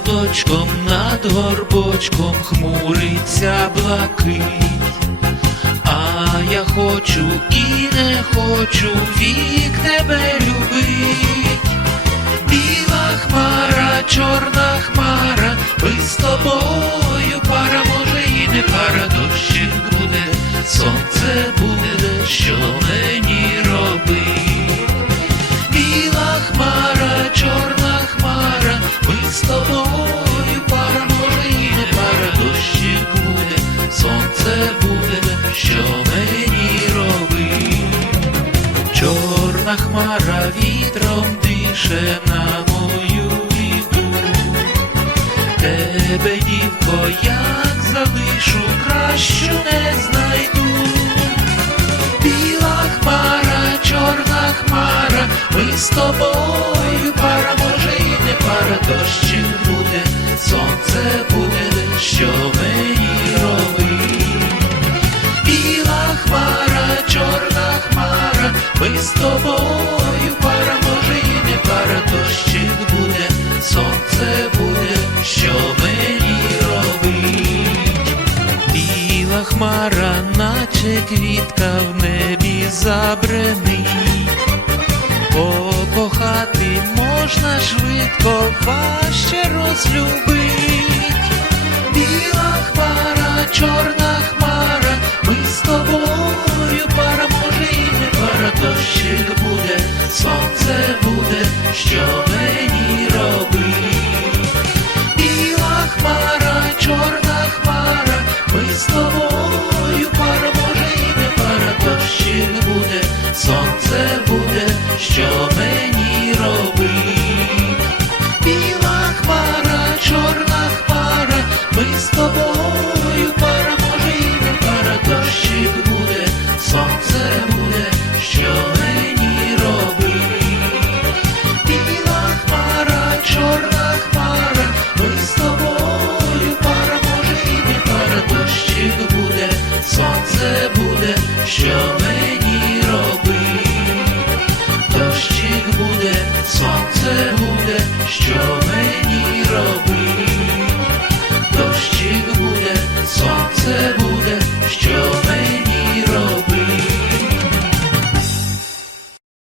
садочком над горбочком хмуриться блакить, а я хочу і не хочу вік тебе любить. Біла хмара, чорна що мені робить. Чорна хмара вітром дише на мою біду. Тебе, дівко, як залишу, кращу не знайду. Біла хмара, чорна хмара, ми з тобою пара, може і не пара, дощик ми з тобою пара, може і не пара, дощик буде, сонце буде, що мені робить. Біла хмара, наче квітка в небі забренить. Покохати можна швидко, важче розлюбить. Біла хмара, чорна що мені робить. Дощик буде, сонце буде, що мені робить. Дощик буде, сонце буде, що